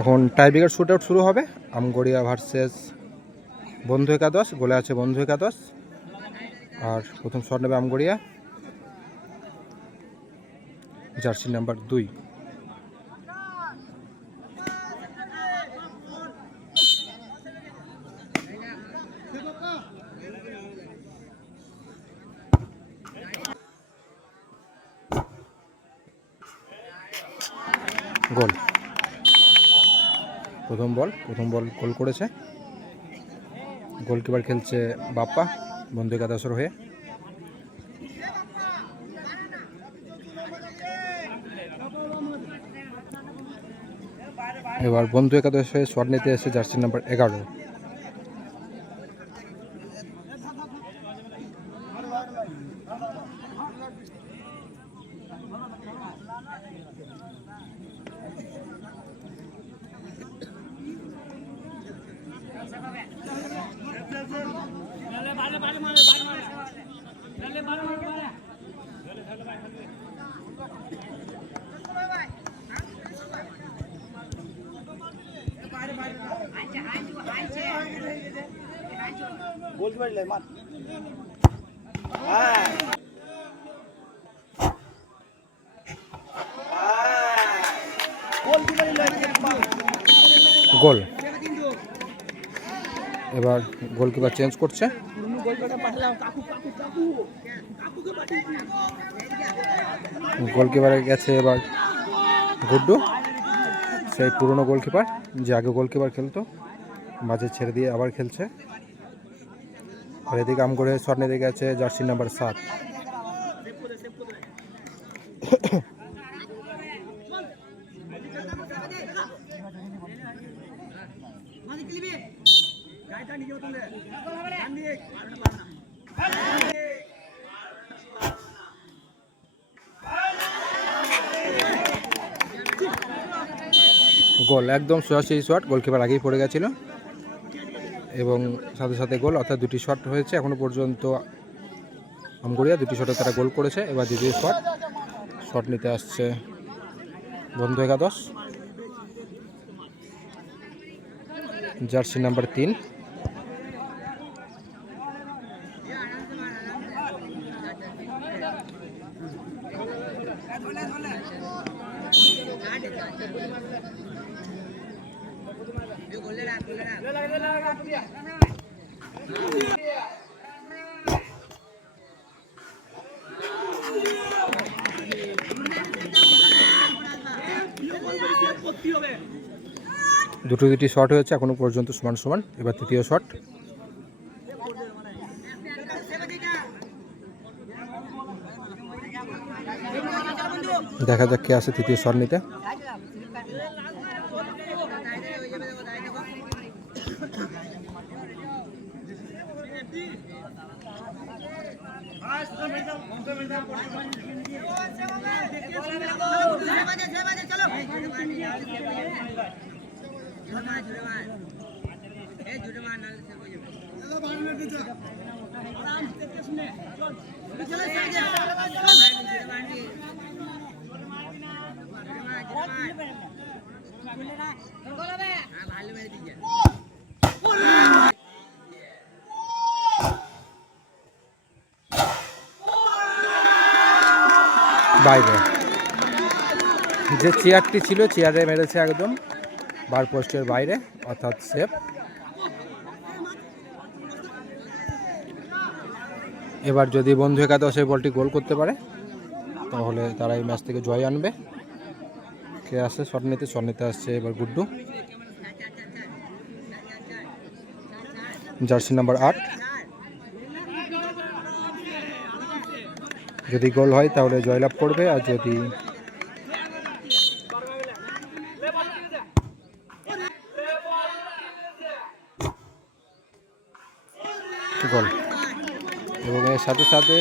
এখন tiebreaker shoot out শুরু হবে। আমগড়িয়া ভার্সেস বন্ধু একাদশ। গোলে আছে বন্ধু একাদশ। আর প্রথম শট নেবে আমগড়িয়া, জার্সি নাম্বার 2। গোল, প্রথম বল গোল করেছে। গোলকিপার খেলছে বাপ্পা বন্ধু একাদশের হয়ে। এবার বন্ধু একাদশ হয়ে শট নিতে এসে জার্সি নাম্বার 11। গোল। এবার গোলকিপার চেঞ্জ করছে। গোলকিপারে গেছে এবার গুড্ডু, সেই পুরনো গোলকিপার যে আগে গোলকিপার খেলতো, মাঝে ছেড়ে দিয়ে আবার খেলছে। আর এদিকে আম করে শট নিতে গেছে জার্সি নাম্বার 7। গোল, একদম সোজাসুজি শট, গোলকিপার আগেই পড়ে গেছিল এবং সাথে সাথে গোল, অর্থাৎ দুটি শট হয়েছে এখনো পর্যন্ত। আমগড়িয়া দুটি শটে তারা গোল করেছে। এবার দ্বিতীয় শট নিতে আসছে বন্ধু একাদশ, জার্সি নাম্বার 3। দুটি শট হয়েছে এখনো পর্যন্ত সমান সমান। এবার তৃতীয় শট। দেখা যাক কে আসে তৃতীয় শট নিতে। বাইরে যে চেয়ারটি ছিল, চেয়ারে মেরেছে একদম বার পোস্টের বাইরে, অর্থাৎ সেফ। এবার যদি বন্ধু একাদশ এই বলটি গোল করতে পারে তাহলে তারা এই ম্যাচ থেকে জয় আনবে। কে আসে শট নিতে আসছে এবার গুড্ডু, জার্সি নাম্বার 8। যদি গোল হয় তাহলে জয়লাভ করবে, আর যদি গোল, এবং এর সাথে সাথে